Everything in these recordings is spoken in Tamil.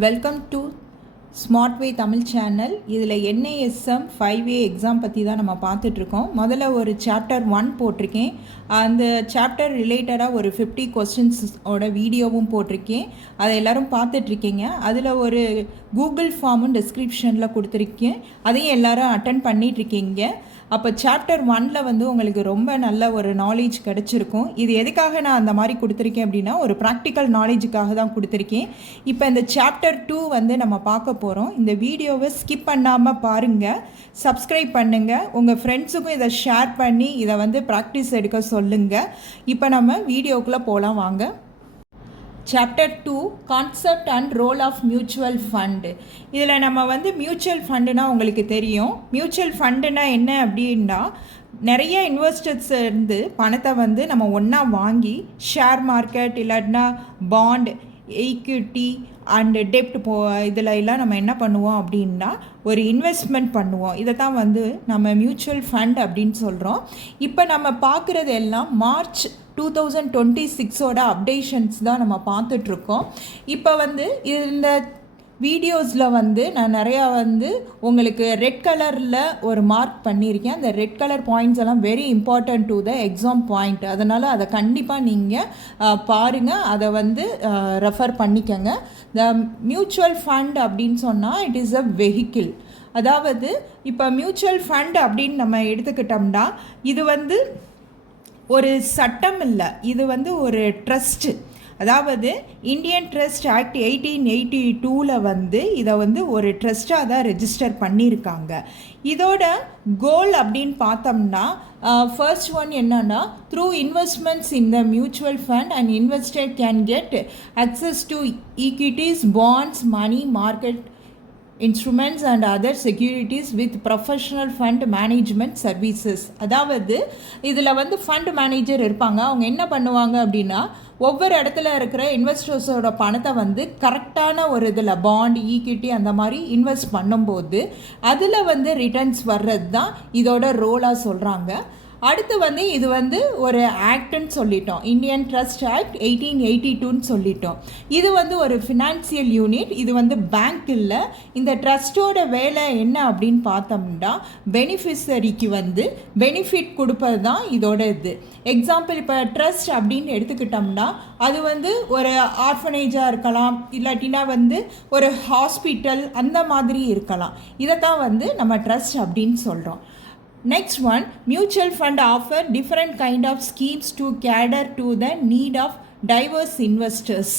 Welcome to smart way Tamil channel. இதில் NASM 5A எக்ஸாம் பற்றி தான் நம்ம பார்த்துட்ருக்கோம். முதல்ல ஒரு சாப்டர் 1 போட்டிருக்கேன். அந்த சாப்டர் ரிலேட்டடாக ஒரு 50 கொஸ்டின்ஸோட வீடியோவும் போட்டிருக்கேன். அதை எல்லோரும் பார்த்துட்ருக்கீங்க. அதில் ஒரு கூகுள் ஃபார்மும் டிஸ்கிரிப்ஷனில் கொடுத்துருக்கேன். அதையும் எல்லோரும் அட்டன் பண்ணிகிட்ருக்கீங்க. அப்போ சாப்டர் 1 வந்து உங்களுக்கு ரொம்ப நல்ல ஒரு நாலேஜ் கிடச்சிருக்கும். இது எதுக்காக நான் அந்த மாதிரி கொடுத்துருக்கேன் அப்படின்னா, ஒரு ப்ராக்டிக்கல் நாலேஜுக்காக தான் கொடுத்துருக்கேன். இப்போ இந்த சாப்டர் 2 வந்து நம்ம பார்க்க போகிறோம். இந்த வீடியோவை ஸ்கிப் பண்ணாமல் பாருங்கள், சப்ஸ்கிரைப் பண்ணுங்கள், உங்கள் ஃப்ரெண்ட்ஸுக்கும் இதை ஷேர் பண்ணி இதை வந்து ப்ராக்டிஸ் எடுக்க சொல்லுங்கள். இப்போ நம்ம வீடியோக்குள்ளே போகலாம் வாங்க. Chapter 2 concept and role of mutual fund. இதில் நம்ம வந்து மியூச்சுவல் ஃபண்டுனா உங்களுக்கு தெரியும். மியூச்சுவல் ஃபண்டுனா என்ன அப்படின்னா, நிறைய இன்வெஸ்டர்ஸ் இருந்து பணத்தை வந்து நம்ம ஒன்றா வாங்கி ஷேர் மார்க்கெட் இல்லாட்டினா பாண்ட், ஈக்விட்டி அண்டு டெப்ட் இதில் எல்லாம் நம்ம என்ன பண்ணுவோம் அப்படின்னா ஒரு இன்வெஸ்ட்மெண்ட் பண்ணுவோம். இதை தான் வந்து நம்ம மியூச்சுவல் ஃபண்ட் அப்படின்னு சொல்கிறோம். இப்போ நம்ம பார்க்குறது எல்லாம் மார்ச் 2026ஓட அப்டேஷன்ஸ் தான் நம்ம பார்த்துட்ருக்கோம். இப்போ வந்து இந்த வீடியோஸில் வந்து நான் நிறையா வந்து உங்களுக்கு ரெட் கலரில் ஒரு மார்க் பண்ணியிருக்கேன். அந்த ரெட் கலர் பாயிண்ட்ஸ் எல்லாம் very important to the exam point. அதனால் அதை கண்டிப்பாக நீங்கள் பாருங்கள், அதை வந்து ரெஃபர் பண்ணிக்கங்க. த மியூச்சுவல் ஃபண்ட் அப்படின்னு சொன்னால் இட் இஸ் அ வெஹிக்கிள். அதாவது இப்போ மியூச்சுவல் ஃபண்ட் அப்படின்னு நம்ம எடுத்துக்கிட்டோம்னா இது வந்து ஒரு சட்டம் இல்லை, இது வந்து ஒரு ட்ரஸ்ட்டு. அதாவது இந்தியன் ட்ரஸ்ட் ஆக்ட் 1882 வந்து இதை வந்து ஒரு ட்ரஸ்ட்டாக தான் ரெஜிஸ்டர் பண்ணியிருக்காங்க. இதோட கோல் அப்படின்னு பார்த்தோம்னா ஃபர்ஸ்ட் ஒன் என்னன்னா, through investments in the mutual fund and investor can get access to equities, bonds, money market instruments and other securities with professional fund management services. அதாவது இதில் வந்து ஃபண்ட் மேனேஜர் இருப்பாங்க. அவங்க என்ன பண்ணுவாங்க அப்படின்னா, ஒவ்வொரு இடத்துல இருக்கிற இன்வெஸ்டர்ஸோட பணத்தை வந்து கரெக்டான ஒரு இதில் பாண்ட், ஈக்விட்டி அந்த மாதிரி இன்வெஸ்ட் பண்ணும்போது அதில் வந்து ரிட்டர்ன்ஸ் வர்றது தான் இதோட ரோலாக சொல்கிறாங்க. அடுத்து வந்து இது வந்து ஒரு ஆக்ட்னு சொல்லிட்டோம், இந்தியன் ட்ரஸ்ட் ஆக்ட் 1882 சொல்லிட்டோம். இது வந்து ஒரு ஃபினான்சியல் யூனிட், இது வந்து பேங்க் இல்லை. இந்த ட்ரஸ்ட்டோட வேலை என்ன அப்படின்னு பார்த்தோம்னா, பெனிஃபிஷரிக்கு வந்து பெனிஃபிட் கொடுப்பது தான் இதோட இது. எக்ஸாம்பிள் இப்போ ட்ரஸ்ட் அப்படின்னு எடுத்துக்கிட்டோம்னா அது வந்து ஒரு ஆர்ஃபனேஜாக இருக்கலாம், இல்லாட்டினா வந்து ஒரு ஹாஸ்பிட்டல் அந்த மாதிரி இருக்கலாம். இதை தான் வந்து நம்ம ட்ரஸ்ட் அப்படின்னு சொல்கிறோம். Next one, mutual fund offer different kind of schemes to cater to the need of diverse investors.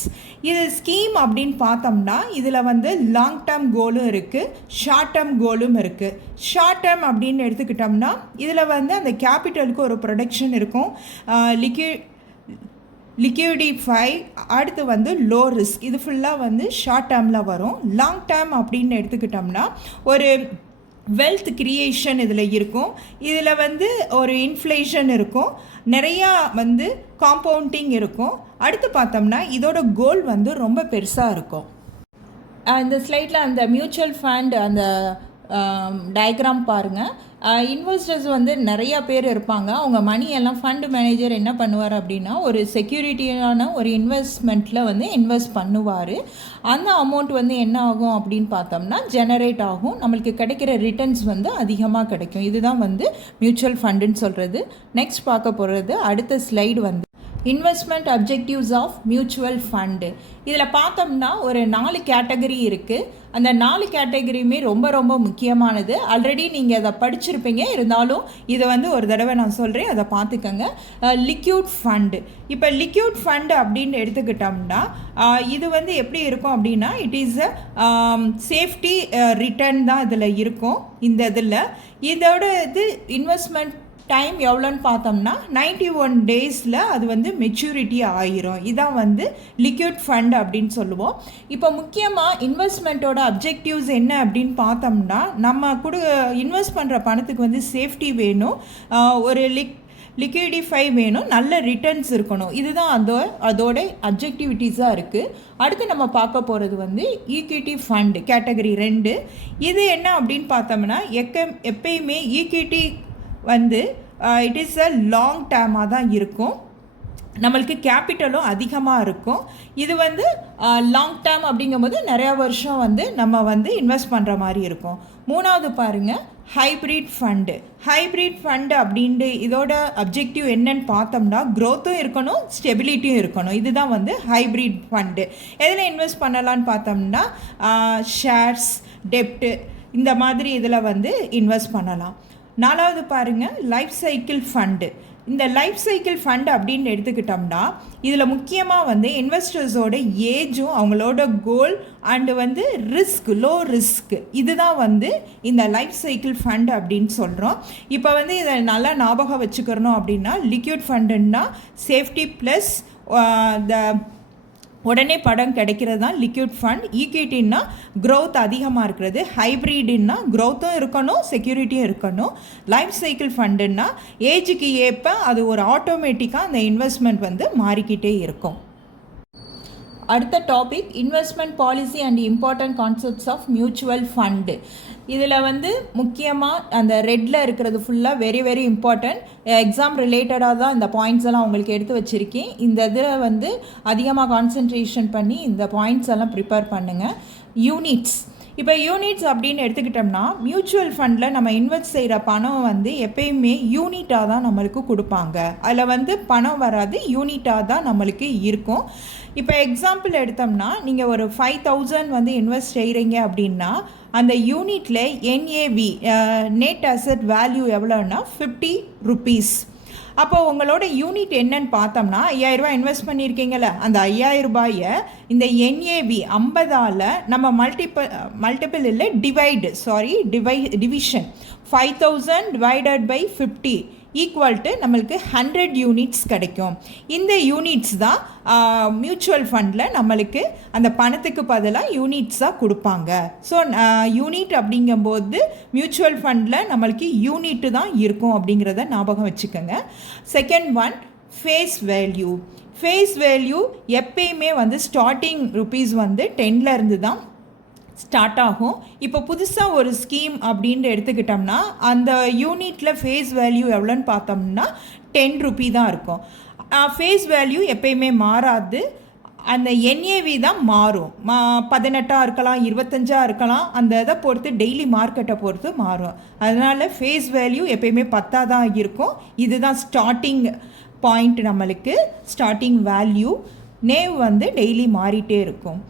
இது ஸ்கீம் அப்படின்னு பார்த்தோம்னா இதில் வந்து லாங் டேர்ம் கோலும் இருக்குது, ஷார்ட் டேர்ம் கோலும் இருக்குது. ஷார்ட் டேர்ம் அப்படின்னு எடுத்துக்கிட்டோம்னா இதில் வந்து அந்த கேபிட்டலுக்கு ஒரு ப்ரொடெக்ஷன் இருக்கும், லிக்விடிஃபை, அடுத்து வந்து லோ ரிஸ்க். இது ஃபுல்லாக வந்து ஷார்ட் டேர்மில் வரும். லாங் டேர்ம் அப்படின்னு எடுத்துக்கிட்டோம்னா ஒரு வெல்த் கிரியேஷன் இதில் இருக்கும். இதில் வந்து ஒரு இன்ஃப்ளேஷன் இருக்கும், நிறையா வந்து காம்பவுண்டிங் இருக்கும். அடுத்து பார்த்தோம்னா இதோட கோல் வந்து ரொம்ப பெருசாக இருக்கும். இந்த ஸ்லைடில் அந்த மியூச்சுவல் ஃபண்ட் அந்த டயக்ராம் பாருங்கள். இன்வெஸ்டர்ஸ் வந்து நிறையா பேர் இருப்பாங்க. அவங்க மணியெல்லாம் ஃபண்ட் மேனேஜர் என்ன பண்ணுவார் அப்படின்னா, ஒரு செக்யூரிட்டியான ஒரு இன்வெஸ்ட்மெண்ட்டில் வந்து இன்வெஸ்ட் பண்ணுவார். அந்த அமௌண்ட் வந்து என்ன ஆகும் அப்படின்னு பார்த்தோம்னா ஜெனரேட் ஆகும், நம்மளுக்கு கிடைக்கிற ரிட்டர்ன்ஸ் வந்து அதிகமாக கிடைக்கும். இதுதான் வந்து மியூச்சுவல் ஃபண்டுன்னு சொல்கிறது. நெக்ஸ்ட் பார்க்க போகிறது அடுத்த ஸ்லைடு வந்து investment objectives of mutual fund. இதில் பார்த்தோம்னா ஒரு 4 கேட்டகரி இருக்குது. அந்த 4 கேட்டகரியுமே ரொம்ப ரொம்ப முக்கியமானது. ஆல்ரெடி நீங்கள் அதை படிச்சிருப்பீங்க, இருந்தாலும் இதை வந்து ஒரு தடவை நான் சொல்கிறேன், அதை பார்த்துக்கங்க. Liquid fund. இப்போ லிக்யூட் ஃபண்டு அப்படின்னு எடுத்துக்கிட்டோம்னா இது வந்து எப்படி இருக்கும் அப்படின்னா, it is a safety return தான் இதில் இருக்கும். இந்த இதில் இதோட இது இன்வெஸ்ட்மெண்ட் டைம் எவ்வளோன்னு பார்த்தோம்னா 91 டேஸில் அது வந்து மெச்சூரிட்டி ஆகிரும். இதான் வந்து லிக்விட் ஃபண்ட் அப்படின்னு சொல்லுவோம். இப்போ முக்கியமாக இன்வெஸ்ட்மெண்ட்டோட அப்ஜெக்டிவ்ஸ் என்ன அப்படின்னு பார்த்தோம்னா, நம்ம இன்வெஸ்ட் பண்ணுற பணத்துக்கு வந்து சேஃப்டி வேணும், ஒரு லிக்விடிஃபை வேணும், நல்ல ரிட்டர்ன்ஸ் இருக்கணும். இதுதான் அதோட அப்ஜெக்டிவிட்டிஸாக இருக்குது. அடுத்து நம்ம பார்க்க போகிறது வந்து ஈக்விட்டி ஃபண்ட் கேட்டகரி 2. இது என்ன அப்படின்னு பார்த்தோம்னா, எப்பயுமே ஈக்விட்டி வந்து இட் இஸ் அ லாங் டேர்மாக தான் இருக்கும். நம்மளுக்கு கேபிட்டலும் அதிகமாக இருக்கும். இது வந்து லாங் டேர்ம் அப்படிங்கும்போது நிறையா வருஷம் வந்து நம்ம வந்து இன்வெஸ்ட் பண்ணுற மாதிரி இருக்கும். மூணாவது பாருங்கள், ஹைப்ரிட் ஃபண்டு. ஹைப்ரிட் ஃபண்டு அப்படின்ட்டு இதோட அப்ஜெக்டிவ் என்னன்னு பார்த்தோம்னா க்ரோத்தும் இருக்கணும், ஸ்டெபிலிட்டியும் இருக்கணும். இதுதான் வந்து ஹைப்ரிட் ஃபண்டு. எதில் இன்வெஸ்ட் பண்ணலான்னு பார்த்தோம்னா ஷேர்ஸ், டெப்ட்டு, இந்த மாதிரி இதில் வந்து இன்வெஸ்ட் பண்ணலாம். நாலாவது பாருங்கள், லைஃப் சைக்கிள் ஃபண்டு. இந்த லைஃப் சைக்கிள் ஃபண்ட் அப்படின்னு எடுத்துக்கிட்டோம்னா இதில் முக்கியமாக வந்து இன்வெஸ்டர்ஸோட ஏஜும் அவங்களோட கோல் அண்டு வந்து லோ ரிஸ்க், இதுதான் வந்து இந்த லைஃப் சைக்கிள் ஃபண்ட் அப்படின்னு சொல்கிறோம். இப்போ வந்து இதை நல்லா ஞாபகம் வச்சுக்கிறணும் அப்படின்னா லிக்விட் ஃபண்டுன்னா சேஃப்டி ப்ளஸ் த உடனே படம் கிடைக்கிறது தான் லிக்விட் ஃபண்ட். ஈக்விட்டின்னா க்ரோத் அதிகமாக இருக்கிறது. ஹைப்ரிட்னா க்ரோத்தும் இருக்கணும், செக்யூரிட்டியும் இருக்கணும். லைஃப் சைக்கிள் ஃபண்டுன்னா ஏஜுக்கு ஏற்ப அது ஒரு ஆட்டோமேட்டிக்காக அந்த இன்வெஸ்ட்மெண்ட் வந்து மாறிக்கிட்டே இருக்கும். அடுத்த topic investment policy and important concepts of mutual fund. இதில் வந்து முக்கியமாக அந்த ரெட்டில் இருக்கிறது ஃபுல்லாக வெரி வெரி இம்பார்ட்டன்ட். எக்ஸாம் ரிலேட்டடாக தான் இந்த பாயிண்ட்ஸ் எல்லாம் உங்களுக்கு எடுத்து வச்சுருக்கேன். இந்த இதில் வந்து அதிகமாக கான்சென்ட்ரேஷன் பண்ணி இந்த பாயிண்ட்ஸ் எல்லாம் ப்ரிப்பேர் பண்ணுங்கள். யூனிட்ஸ். இப்போ யூனிட்ஸ் அப்படின்னு எடுத்துக்கிட்டோம்னா மியூச்சுவல் ஃபண்டில் நம்ம இன்வெஸ்ட் செய்கிற பணம் வந்து எப்பயுமே யூனிட்டாக தான் நம்மளுக்கு கொடுப்பாங்க. அதில் வந்து பணம் வராது, யூனிட்டாக தான் நம்மளுக்கு இருக்கும். இப்போ எக்ஸாம்பிள் எடுத்தோம்னா நீங்கள் ஒரு 5,000 வந்து இன்வெஸ்ட் செய்கிறீங்க அப்படின்னா அந்த யூனிட்டில் என்ஏவி நெட் அசெட் வேல்யூ எவ்வளோன்னா 50 ருபீஸ். அப்போ உங்களோட யூனிட் என்னன்னு பார்த்தோம்னா 5,000 இன்வெஸ்ட் பண்ணியிருக்கீங்கள, அந்த 5,000 ரூபாயை இந்த என்ஏவி 50ஆல் நம்ம மல்டிபிள் இல்லை division 5,000 divided by 50 equal to நம்மளுக்கு 100 யூனிட்ஸ் கிடைக்கும். இந்த யூனிட்ஸ் தான் மியூச்சுவல் ஃபண்டில் நம்மளுக்கு அந்த பணத்துக்கு பதிலாக யூனிட்ஸாக கொடுப்பாங்க. ஸோ யூனிட் அப்படிங்கும்போது மியூச்சுவல் ஃபண்டில் நம்மளுக்கு யூனிட்டு தான் இருக்கும் அப்படிங்கிறத ஞாபகம் வச்சுக்கோங்க. Second one, face value. Face value எப்பயுமே வந்து ஸ்டார்டிங் ருபீஸ் வந்து 10லேருந்து தான் ஸ்டார்ட் ஆகும். இப்போ புதுசாக ஒரு ஸ்கீம் அப்படின்ட்டு எடுத்துக்கிட்டோம்னா அந்த யூனிட்டில் ஃபேஸ் வேல்யூ எவ்வளோன்னு பார்த்தோம்னா 10 ரூபி தான் இருக்கும். ஃபேஸ் வேல்யூ எப்பயுமே மாறாது, அந்த என்ஏவி தான் மாறும். 18 இருக்கலாம், 25 இருக்கலாம், அந்த இதை பொறுத்து டெய்லி மார்க்கெட்டை பொறுத்து மாறும். அதனால் ஃபேஸ் வேல்யூ எப்பயுமே 10 தான் இருக்கும். இதுதான் ஸ்டார்டிங் பாயிண்ட், நம்மளுக்கு ஸ்டார்டிங் வேல்யூ. நேவ் வந்து டெய்லி மாறிட்டே இருக்கும்.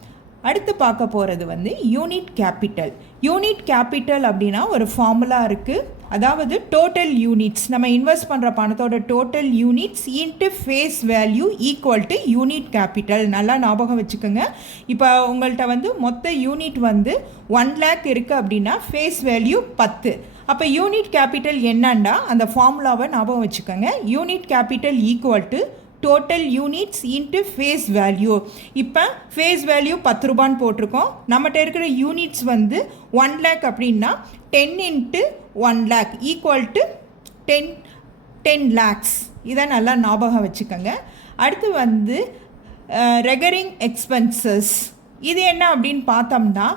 அடுத்து பார்க்க போகிறது வந்து யூனிட் கேபிட்டல். யூனிட் கேபிட்டல் அப்படின்னா ஒரு ஃபார்முலா இருக்குது. அதாவது டோட்டல் யூனிட்ஸ், நம்ம இன்வெஸ்ட் பண்ணுற பணத்தோட total units into face value equal to unit capital. நல்லா ஞாபகம் வச்சுக்கோங்க. இப்போ உங்கள்கிட்ட வந்து மொத்த யூனிட் வந்து 1 lakh இருக்குது அப்படின்னா ஃபேஸ் வேல்யூ 10. அப்போ யூனிட் கேபிட்டல் என்னன்னா அந்த ஃபார்முலாவை ஞாபகம் வச்சுக்கோங்க. Unit capital equal to total units into face value. இப்போ ஃபேஸ் வேல்யூ 10 ரூபான்னு போட்டிருக்கோம். நம்மகிட்ட இருக்கிற யூனிட்ஸ் வந்து 1 lakh அப்படின்னா 10 into 1 lakh equal to 10 lakhs. இதை நல்லா ஞாபகம் வச்சுக்கோங்க. அடுத்து வந்து ரெகரிங் எக்ஸ்பென்சஸ். இது என்ன அப்படின்னு பார்த்தோம்னா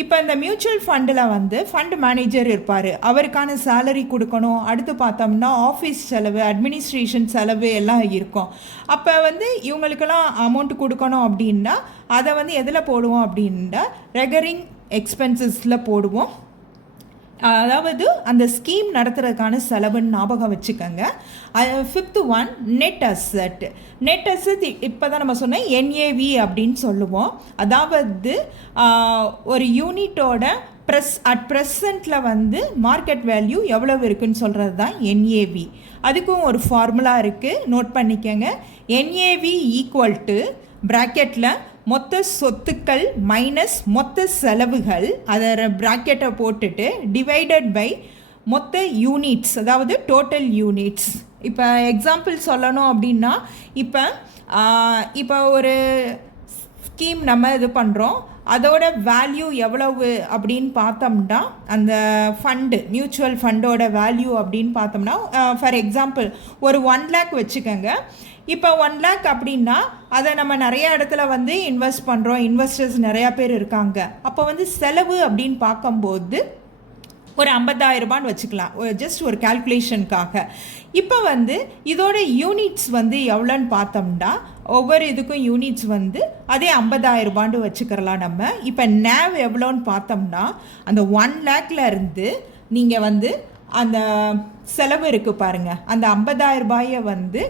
இப்போ இந்த மியூச்சுவல் ஃபண்டில் வந்து ஃபண்ட் மேனேஜர் இருப்பார், அவருக்கான சேலரி கொடுக்கணும். அடுத்து பார்த்தோம்னா ஆஃபீஸ் செலவு, அட்மினிஸ்ட்ரேஷன் செலவு எல்லாம் இருக்கும். அப்போ வந்து இவங்களுக்கெல்லாம் அமௌண்ட் கொடுக்கணும் அப்படின்னா அதை வந்து எதில் போடுவோம் அப்படின்னா ரெகரிங் எக்ஸ்பென்சஸில் போடுவோம். அதாவது அந்த ஸ்கீம் நடத்துறதுக்கான செலவுன்னு ஞாபகம் வச்சுக்கோங்க. 5th one, net asset. Net asset இப்போ தான் நம்ம சொன்ன என்ஏவி அப்படின்னு சொல்லுவோம். அதாவது ஒரு யூனிட்டோட அட் ப்ரெசண்ட்டில் வந்து மார்க்கெட் வேல்யூ எவ்வளவு இருக்குன்னு சொல்கிறது தான் என்ஏவி. அதுக்கும் ஒரு ஃபார்முலா இருக்குது, நோட் பண்ணிக்கோங்க. என்ஏவி ஈக்குவல் டு ப்ராக்கெட்டில் மொத்த சொத்துக்கள் மைனஸ் மொத்த செலவுகள், அதை ப்ராக்கெட்டை போட்டுட்டு டிவைடட் பை மொத்த யூனிட்ஸ், அதாவது டோட்டல் யூனிட்ஸ். இப்போ எக்ஸாம்பிள் சொல்லணும் அப்படின்னா இப்போ ஒரு ஸ்கீம் நம்ம இது பண்ணுறோம், அதோட வேல்யூ எவ்வளவு அப்படின்னு பார்த்தோம்னா அந்த ஃபண்டு மியூச்சுவல் ஃபண்டோட வேல்யூ அப்படின்னு பார்த்தோம்னா ஃபார் எக்ஸாம்பிள் ஒரு 1 lakh வச்சுக்கோங்க. இப்போ 1 lakh அப்படின்னா அதை நம்ம நிறையா இடத்துல வந்து இன்வெஸ்ட் பண்ணுறோம், இன்வெஸ்டர்ஸ் நிறையா பேர் இருக்காங்க. அப்போ வந்து செலவு அப்படின்னு பார்க்கும்போது ஒரு 50,000 ரூபான்னு வச்சுக்கலாம், ஜஸ்ட் ஒரு கால்குலேஷனுக்காக. இப்போ வந்து இதோட யூனிட்ஸ் வந்து எவ்வளோன்னு பார்த்தோம்னா ஒவ்வொரு இதுக்கும் யூனிட்ஸ் வந்து அதே 50,000 ரூபான்னு வச்சுக்கிறலாம் நம்ம. இப்போ நேவ் எவ்வளோன்னு பார்த்தோம்னா அந்த 1 லேக்கில் இருந்து நீங்கள் வந்து அந்த செலவு இருக்குது பாருங்கள், அந்த 50,000 ரூபாயை வந்து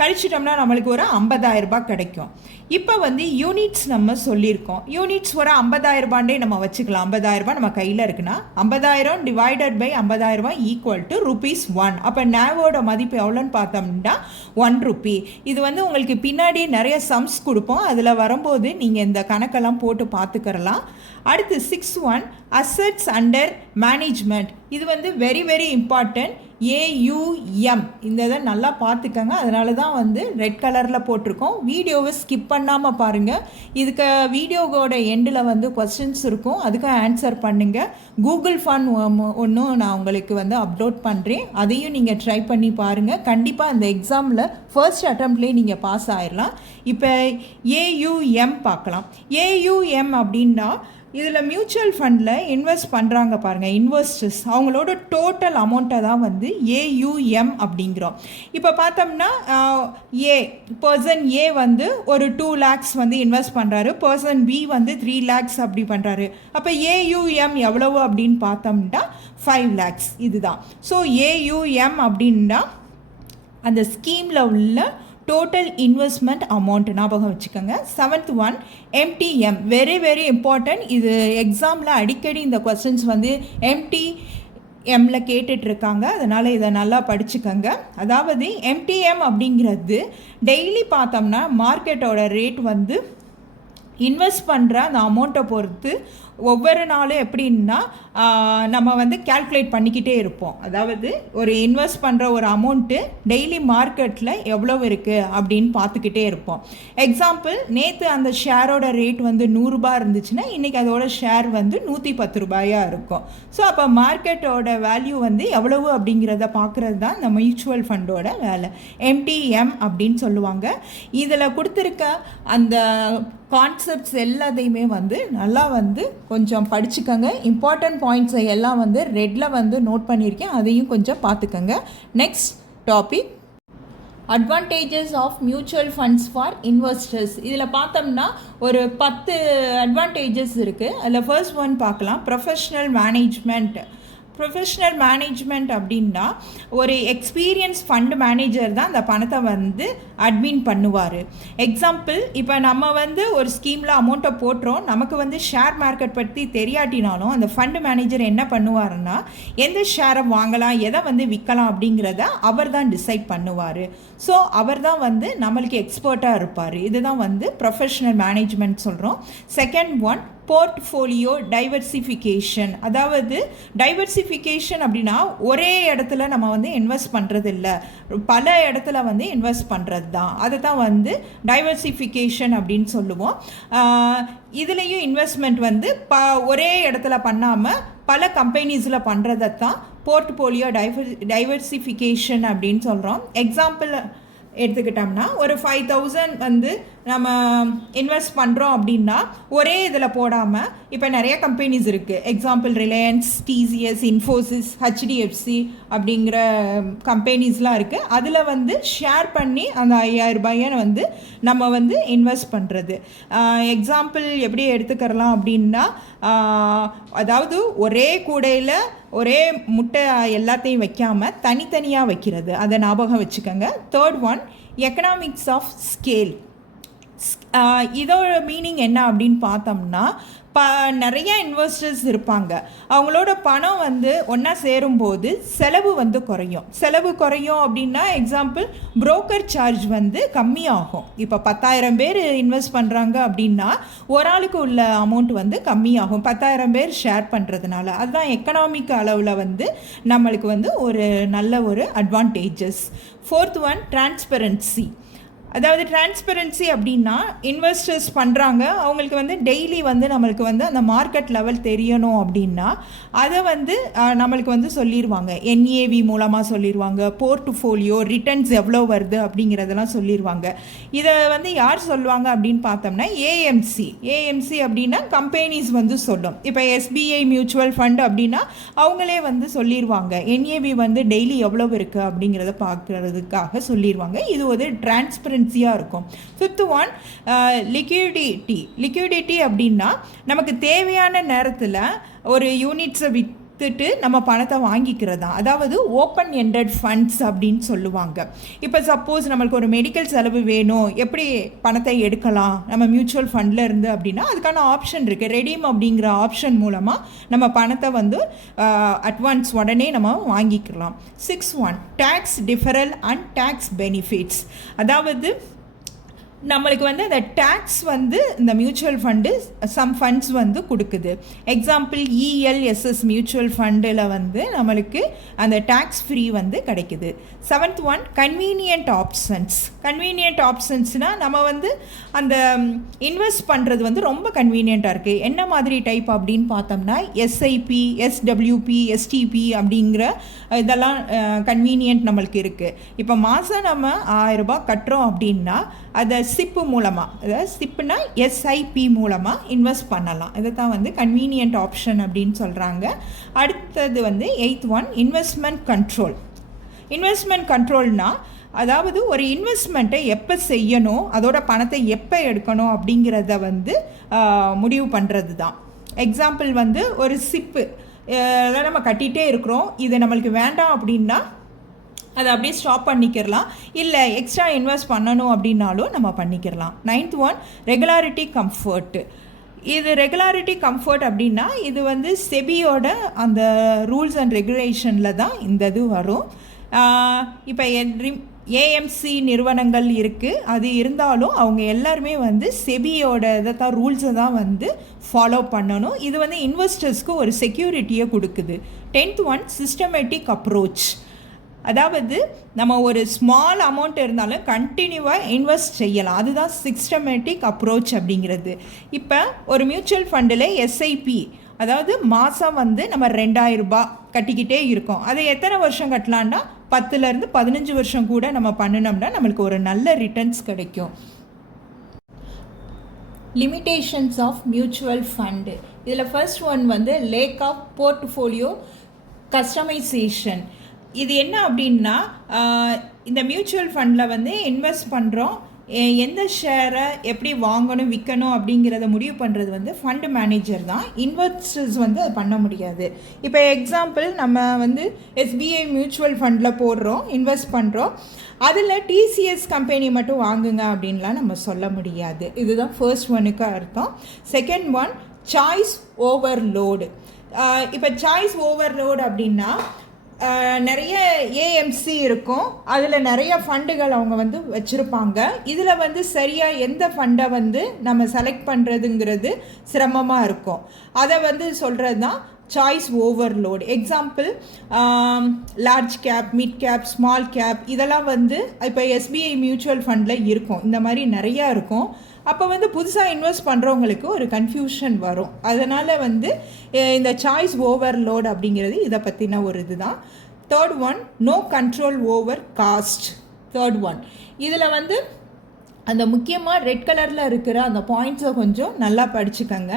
கழிச்சிட்டோம்னா நம்மளுக்கு ஒரு 50,000 ரூபாய் கிடைக்கும். இப்போ வந்து யூனிட்ஸ் நம்ம சொல்லியிருக்கோம், யூனிட்ஸ் ஒரு 50,000 ரூபாண்டே நம்ம வச்சுக்கலாம். 50,000 ரூபாய் நம்ம கையில் இருக்குன்னா 50,000 டிவைடட் பை 50,000 ரூபாய் ஈக்குவல் டு ₹1. அப்போ நேவோட மதிப்பு எவ்வளோன்னு பார்த்தோம்னா ₹1. இது வந்து உங்களுக்கு பின்னாடி நிறைய சம்ஸ் கொடுப்போம், அதில் வரும்போது நீங்கள் இந்த கணக்கெல்லாம் போட்டு பார்த்துக்கிறலாம். அடுத்து 6.1 அசட்ஸ் அண்டர் மேனேஜ்மெண்ட். இது வந்து வெரி வெரி இம்பார்ட்டன்ட். AUM இந்த இதை நல்லா பார்த்துக்கங்க, அதனால தான் வந்து ரெட் கலரில் போட்டிருக்கோம். வீடியோவை ஸ்கிப் பண்ணாமல் பாருங்கள். இதுக்கு வீடியோவோட எண்டில் வந்து கொஸ்டின்ஸ் இருக்கும், அதுக்கு ஆன்சர் பண்ணுங்கள். கூகுள் ஃபார்ம் ஒன்றும் நான் உங்களுக்கு வந்து அப்லோட் பண்ணுறேன், அதையும் நீங்கள் ட்ரை பண்ணி பாருங்கள். கண்டிப்பாக அந்த எக்ஸாமில் ஃபர்ஸ்ட் அட்டம்ப்ட்லேயே நீங்கள் பாஸ் ஆகிடலாம். இப்போ AUM பார்க்கலாம். AUM அப்படின்னா இதில் மியூச்சுவல் ஃபண்டில் இன்வெஸ்ட் பண்ணுறாங்க பாருங்கள், இன்வெஸ்டர்ஸ் அவங்களோட டோட்டல் அமௌண்ட்டை தான் வந்து AUM அப்படிங்கிறோம். இப்போ பார்த்தோம்னா பர்சன் ஏ வந்து ஒரு 2 lakhs வந்து இன்வெஸ்ட் பண்ணுறாரு, பர்சன் பி வந்து 3 lakhs அப்படி பண்ணுறாரு. அப்போ AUM எவ்வளவு அப்படின்னு பார்த்தோம்னா 5 lakhs இதுதான். ஸோ AUM அப்படின்னா அந்த ஸ்கீமில் உள்ள டோட்டல் இன்வெஸ்ட்மெண்ட் அமௌண்ட் ஞாபகம் வச்சுக்கோங்க. 7th one MTM, very very important. இது எக்ஸாமில் அடிக்கடி இந்த கொஸ்டின்ஸ் வந்து MTMல கேட்டுட்ருக்காங்க, அதனால் இதை நல்லா படிச்சுக்கோங்க. அதாவது MTM அப்படிங்கிறது டெய்லி பார்த்தோம்னா மார்க்கெட்டோட ரேட் வந்து இன்வெஸ்ட் பண்ணுற அந்த அமௌண்ட்டை பொறுத்து ஒவ்வொரு நாளும் எப்படின்னா நம்ம வந்து கால்குலேட் பண்ணிக்கிட்டே இருப்போம். அதாவது ஒரு இன்வெஸ்ட் பண்ணுற ஒரு அமௌண்ட்டு டெய்லி மார்க்கெட்டில் எவ்வளோ இருக்குது அப்படின்னு பார்த்துக்கிட்டே இருப்போம். எக்ஸாம்பிள், நேற்று அந்த ஷேரோட ரேட் வந்து 100 ரூபாய் இருந்துச்சுன்னா இன்றைக்கி அதோட ஷேர் வந்து 110 ரூபாயாக இருக்கும். ஸோ அப்போ மார்க்கெட்டோட வேல்யூ வந்து எவ்வளவு அப்படிங்கிறத பார்க்குறது தான் இந்த மியூச்சுவல் ஃபண்டோட வேலை. MTM அப்படின்னு சொல்லுவாங்க. இதில் கொடுத்துருக்க அந்த கான்செப்ட்ஸ் எல்லாத்தையுமே வந்து நல்லா வந்து கொஞ்சம் படிச்சுக்கோங்க. இம்பார்ட்டன்ட் பாயிண்ட்ஸை எல்லாம் வந்து ரெட்டில் வந்து நோட் பண்ணியிருக்கேன், அதையும் கொஞ்சம் பார்த்துக்கோங்க. Next topic, advantages of mutual funds for investors. இதில் பார்த்தோம்னா ஒரு 10 அட்வான்டேஜஸ் இருக்குது. அதில் ஃபர்ஸ்ட் ஒன் பார்க்கலாம், ப்ரொஃபஷ்னல் மேனேஜ்மெண்ட். ப்ரொஃபஷ்னல் மேனேஜ்மெண்ட் அப்படின்னா ஒரு எக்ஸ்பீரியன்ஸ் ஃபண்ட் மேனேஜர் தான் அந்த பணத்தை வந்து அட்மின் பண்ணுவார். எக்ஸாம்பிள், இப்போ நம்ம வந்து ஒரு ஸ்கீமில் அமௌண்ட்டை போட்டுறோம், நமக்கு வந்து ஷேர் மார்க்கெட் பற்றி தெரியாட்டினாலும் அந்த ஃபண்ட் மேனேஜர் என்ன பண்ணுவாருன்னா எந்த ஷேரை வாங்கலாம், எதை வந்து விற்கலாம் அப்படிங்கிறத அவர் தான் டிசைட் பண்ணுவார். ஸோ அவர் தான் வந்து நம்மளுக்கு எக்ஸ்பர்ட்டாக இருப்பார். இதுதான் வந்து ப்ரொஃபஷ்னல் மேனேஜ்மெண்ட் சொல்கிறோம். Second one, portfolio diversification. அதாவது டைவர்சிஃபிகேஷன் அப்படின்னா ஒரே இடத்துல நம்ம வந்து இன்வெஸ்ட் பண்ணுறது இல்லை, பல இடத்துல வந்து இன்வெஸ்ட் பண்ணுறது தான், அதை தான் வந்து டைவர்சிஃபிகேஷன் அப்படின்னு சொல்லுவோம். இதுலேயும் இன்வெஸ்ட்மெண்ட் வந்து ஒரே இடத்துல பண்ணாமல் பல கம்பெனிஸில் பண்ணுறதை தான் போர்ட்ஃபோலியோ டைவர்சிஃபிகேஷன் அப்படின்னு சொல்கிறோம். எக்ஸாம்பிள் எடுத்துக்கிட்டோம்னா ஒரு 5,000 வந்து நம்ம இன்வெஸ்ட் பண்ணுறோம் அப்படின்னா ஒரே இதில் போடாமல் இப்போ நிறைய கம்பெனிஸ் இருக்குது. Example Reliance, TCS, Infosys, HDFC அப்படிங்கிற கம்பெனிஸ்லாம் இருக்குது. அதில் வந்து ஷேர் பண்ணி அந்த 5,000 ரூபாயை வந்து நம்ம வந்து இன்வெஸ்ட் பண்ணுறது. எக்ஸாம்பிள் எப்படி எடுத்துக்கிறலாம் அப்படின்னா, அதாவது ஒரே கூடையில் ஒரே முட்டை எல்லாத்தையும் வைக்காமல் தனித்தனியாக வைக்கிறது, அதை ஞாபகம் வச்சுக்கோங்க. Third one, economics of scale. இதோட மீனிங் என்ன அப்படின்னு பார்த்தோம்னா, நிறைய இன்வெஸ்டர்ஸ் இருப்பாங்க, அவங்களோட பணம் வந்து ஒன்றா சேரும்போது செலவு வந்து குறையும் அப்படின்னா எக்ஸாம்பிள், புரோக்கர் சார்ஜ் வந்து கம்மியாகும். இப்போ 10,000 பேர் இன்வெஸ்ட் பண்ணுறாங்க அப்படின்னா ஒரு ஆளுக்கு உள்ள அமௌண்ட் வந்து கம்மியாகும், 10,000 பேர் ஷேர் பண்ணுறதுனால. அதுதான் எக்கனாமிக் அளவில் வந்து நம்மளுக்கு வந்து ஒரு நல்ல ஒரு அட்வான்டேஜஸ். Fourth one, transparency. அதாவது டிரான்ஸ்பரன்சி அப்படின்னா இன்வெஸ்டர்ஸ் பண்ணுறாங்க, அவங்களுக்கு வந்து டெய்லி வந்து நம்மளுக்கு வந்து அந்த மார்க்கெட் லெவல் தெரியணும் அப்படின்னா அதை வந்து நம்மளுக்கு வந்து சொல்லிடுவாங்க. என்ஏவி மூலமாக சொல்லிடுவாங்க, போர்ட்ஃபோலியோ ரிட்டர்ன்ஸ் எவ்வளோ வருது அப்படிங்கிறதெல்லாம் சொல்லிடுவாங்க. இதை வந்து யார் சொல்லுவாங்க அப்படின்னு பார்த்தோம்னா ஏஎம்சி அப்படின்னா கம்பெனிஸ் வந்து சொல்லும். இப்போ எஸ்பிஐ மியூச்சுவல் ஃபண்ட் அப்படின்னா அவங்களே வந்து சொல்லிடுவாங்க என்ஏவி வந்து டெய்லி எவ்வளோ இருக்குது அப்படிங்கிறத பார்க்குறதுக்காக சொல்லிடுவாங்க. இது ஒரு டிரான்ஸ்பரன்சியாக இருக்கும். ஃபிஃப்த் ஒன் லிக்விடிட்டி அப்படின்னா நமக்கு தேவையான நேரத்தில் ஒரு யூனிட்ஸை விற்றுட்டு நம்ம பணத்தை வாங்கிக்கிறது தான். அதாவது ஓப்பன் எண்டட் ஃபண்ட்ஸ் அப்படின்னு சொல்லுவாங்க. இப்போ சப்போஸ் நம்மளுக்கு ஒரு மெடிக்கல் செலவு வேணும், எப்படி பணத்தை எடுக்கலாம் நம்ம மியூச்சுவல் ஃபண்டில் இருந்து அப்படின்னா அதுக்கான ஆப்ஷன் இருக்குது. ரெடீம் அப்படிங்கிற ஆப்ஷன் மூலமாக நம்ம பணத்தை வந்து அட்வான்ஸ் உடனே நம்ம வாங்கிக்கலாம். 6 டேக்ஸ் டிஃபரல் அண்ட் டேக்ஸ் பெனிஃபிட்ஸ். அதாவது நம்மளுக்கு வந்து அந்த டேக்ஸ் வந்து இந்த மியூச்சுவல் ஃபண்டு சம் ஃபண்ட்ஸ் வந்து கொடுக்குது. எக்ஸாம்பிள் இஎல்எஸ்எஸ் மியூச்சுவல் ஃபண்டில் வந்து நம்மளுக்கு அந்த டேக்ஸ் ஃப்ரீ வந்து கிடைக்குது. 7th கன்வீனியன்ட் ஆப்ஷன்ஸ்னால் நம்ம வந்து அந்த இன்வெஸ்ட் பண்ணுறது வந்து ரொம்ப கன்வீனியண்ட்டாக இருக்குது. என்ன மாதிரி டைப் அப்படின்னு பார்த்தோம்னா எஸ்ஐபி, எஸ்டபிள்யூபி, எஸ்டிபி அப்படிங்கிற இதெல்லாம் கன்வீனியன்ட் நம்மளுக்கு இருக்குது. இப்போ மாதம் நம்ம 1000 ரூபாய் கட்டுறோம் அப்படின்னா அதை சிப்பு மூலமாக, அதாவது சிப்புனா எஸ்ஐபி மூலமாக இன்வெஸ்ட் பண்ணலாம். இதை தான் வந்து கன்வீனியன்ட் ஆப்ஷன் அப்படின்னு சொல்கிறாங்க. அடுத்தது வந்து 8th இன்வெஸ்ட்மெண்ட் கண்ட்ரோல்னால் அதாவது ஒரு இன்வெஸ்ட்மெண்ட்டை எப்போ செய்யணும், அதோட பணத்தை எப்போ எடுக்கணும் அப்படிங்கிறத வந்து முடிவு பண்ணுறது தான். எக்ஸாம்பிள் வந்து ஒரு சிப்பு நம்ம கட்டிகிட்டே இருக்கிறோம், இது நம்மளுக்கு வேண்டாம் அப்படின்னா அதை அப்படியே ஸ்டாப் பண்ணிக்கிறலாம். இல்லை எக்ஸ்ட்ரா இன்வெஸ்ட் பண்ணணும் அப்படின்னாலும் நம்ம பண்ணிக்கிறலாம். 9th ரெகுலாரிட்டி கம்ஃபர்ட் அப்படின்னா இது வந்து செபியோட அந்த ரூல்ஸ் அண்ட் ரெகுலேஷனில் தான் இந்த இது வரும். இப்போ ஏஎம்சி நிறுவனங்கள் இருக்குது, அது இருந்தாலும் அவங்க எல்லாருமே வந்து செபியோட இதை தான் ரூல்ஸை தான் வந்து ஃபாலோ பண்ணணும். இது வந்து இன்வெஸ்டர்ஸ்க்கு ஒரு செக்யூரிட்டியை கொடுக்குது. 10th systematic approach. அதாவது நம்ம ஒரு ஸ்மால் அமௌண்ட் இருந்தாலும் கண்டினியூவாக இன்வெஸ்ட் செய்யலாம், அதுதான் சிஸ்டமேட்டிக் அப்ரோச் அப்படிங்கிறது. இப்போ ஒரு மியூச்சுவல் ஃபண்டில் எஸ்ஐபி, அதாவது மாதம் வந்து நம்ம 2000 ரூபாய் கட்டிக்கிட்டே இருக்கோம். அதை எத்தனை வருஷம் கட்டலான்னா 10 to 15 வருஷம் கூட நம்ம பண்ணினோம்னா நம்மளுக்கு ஒரு நல்ல ரிட்டர்ன்ஸ் கிடைக்கும். Limitations of mutual fund. இதில் ஃபர்ஸ்ட் ஒன் வந்து லேக் ஆஃப் போர்ட்ஃபோலியோ கஸ்டமைசேஷன். இது என்ன அப்படின்னா இந்த மியூச்சுவல் ஃபண்டில் வந்து இன்வெஸ்ட் பண்ணுறோம், எந்த ஷேரை எப்படி வாங்கணும் விற்கணும் அப்படிங்கிறத முடிவு பண்ணுறது வந்து ஃபண்டு மேனேஜர் தான். இன்வெஸ்டர்ஸ் வந்து அது பண்ண முடியாது. இப்போ எக்ஸாம்பிள் நம்ம வந்து எஸ்பிஐ மியூச்சுவல் ஃபண்டில் போடுறோம், இன்வெஸ்ட் பண்ணுறோம், அதில் டிசிஎஸ் கம்பெனி மட்டும் வாங்குங்க அப்படின்லாம் நம்ம சொல்ல முடியாது. இதுதான் ஃபர்ஸ்ட் ஒனுக்கு அர்த்தம். Second one choice overload. இப்போ சாய்ஸ் ஓவர்லோடு அப்படின்னா நிறைய ஏஎம்சி இருக்கும், அதில் நிறைய ஃபண்டுகள் அவங்க வந்து வச்சுருப்பாங்க. இதில் வந்து சரியாக எந்த ஃபண்டை வந்து நம்ம செலக்ட் பண்ணுறதுங்கிறது சிரமமாக இருக்கும். அதை வந்து சொல்கிறது தான் choice overload. Example large cap, mid cap, small cap, இதெல்லாம் வந்து இப்போ எஸ்பிஐ மியூச்சுவல் ஃபண்டில் இருக்கும், இந்த மாதிரி நிறையா இருக்கும். அப்போ வந்து புதுசாக இன்வெஸ்ட் பண்ணுறவங்களுக்கு ஒரு கன்ஃபியூஷன் வரும். அதனால் வந்து இந்த சாய்ஸ் ஓவர்லோட் அப்படிங்கிறது இதை பற்றின ஒரு இது தான். Third one no control over cost. இதில் வந்து அந்த முக்கியமாக ரெட் கலரில் இருக்கிற அந்த பாயிண்ட்ஸை கொஞ்சம் நல்லா படிச்சுக்கோங்க.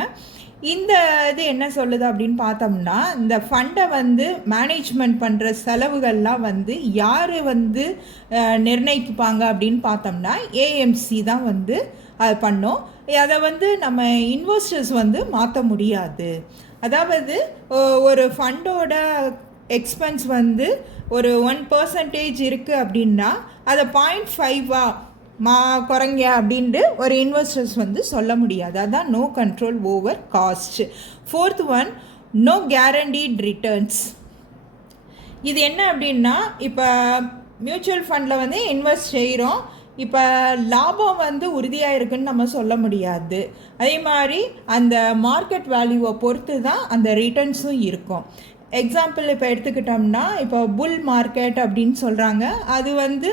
இந்த இது என்ன சொல்லுது அப்படின்னு பார்த்தோம்னா இந்த ஃபண்டை வந்து மேனேஜ்மெண்ட் பண்ணுற செலவுகள்லாம் வந்து யார் வந்து நிர்ணயிப்பாங்க அப்படின்னு பார்த்தோம்னா ஏஎம்சி தான் வந்து அது பண்ணோம். அதை வந்து நம்ம இன்வெஸ்டர்ஸ் வந்து மாற்ற முடியாது. அதாவது ஒரு ஃபண்டோட எக்ஸ்பென்ஸ் வந்து ஒரு 1% இருக்குது அப்படின்னா அதை 0.5 குறைங்க அப்படின்ட்டு ஒரு இன்வெஸ்டர்ஸ் வந்து சொல்ல முடியாது. அதான் no control over cost. Fourth one no guaranteed returns. இது என்ன அப்படின்னா இப்போ மியூச்சுவல் ஃபண்டில் வந்து இன்வெஸ்ட் செய்கிறோம், இப்போ லாபம் வந்து உறுதியாக இருக்குன்னு நம்ம சொல்ல முடியாது. அதே மாதிரி அந்த மார்க்கெட் வேல்யூவை பொறுத்து தான் அந்த ரிட்டர்ன்ஸும் இருக்கும். எக்ஸாம்பிள் இப்போ எடுத்துக்கிட்டோம்னா இப்போ புல் மார்க்கெட் அப்படின்னு சொல்கிறாங்க, அது வந்து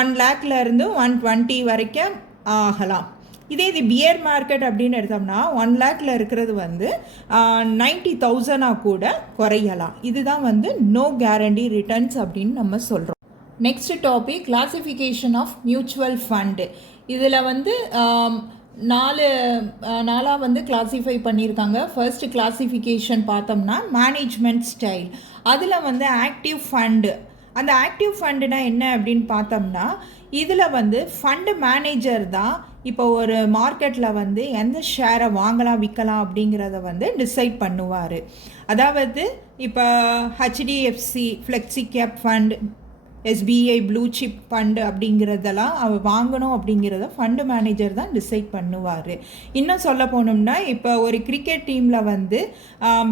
1 லேக்லேருந்து 120 வரைக்கும் ஆகலாம். இதே இது பியர் மார்க்கெட் அப்படின்னு எடுத்தோம்னா 1 லேக்கில் இருக்கிறது வந்து 90,000 கூட குறையலாம். இதுதான் வந்து நோ கேரண்டி ரிட்டர்ன்ஸ் அப்படின்னு நம்ம சொல்கிறோம். Next topic classification of mutual fund. இதில் வந்து நாலாக வந்து கிளாஸிஃபை பண்ணியிருக்காங்க. ஃபர்ஸ்ட் கிளாசிஃபிகேஷன் பார்த்தோம்னா மேனேஜ்மெண்ட் ஸ்டைல். அதில் வந்து ஆக்டிவ் ஃபண்டு. அந்த ஆக்டிவ் ஃபண்டுனா என்ன அப்படின்னு பார்த்தோம்னா இதில் வந்து ஃபண்டு மேனேஜர் தான் இப்போ ஒரு மார்க்கெட்டில் வந்து எந்த ஷேரை வாங்கலாம் விற்கலாம் அப்படிங்கிறத வந்து டிசைட் பண்ணுவார். அதாவது இப்போ HDFC flexi cap fund, SBI blue chip fund அப்படிங்கிறதெல்லாம் அவர் வாங்கணும் அப்படிங்கிறத ஃபண்டு மேனேஜர் தான் டிசைட் பண்ணுவார். இன்னும் சொல்ல போனோம்னா இப்போ ஒரு கிரிக்கெட் டீமில் வந்து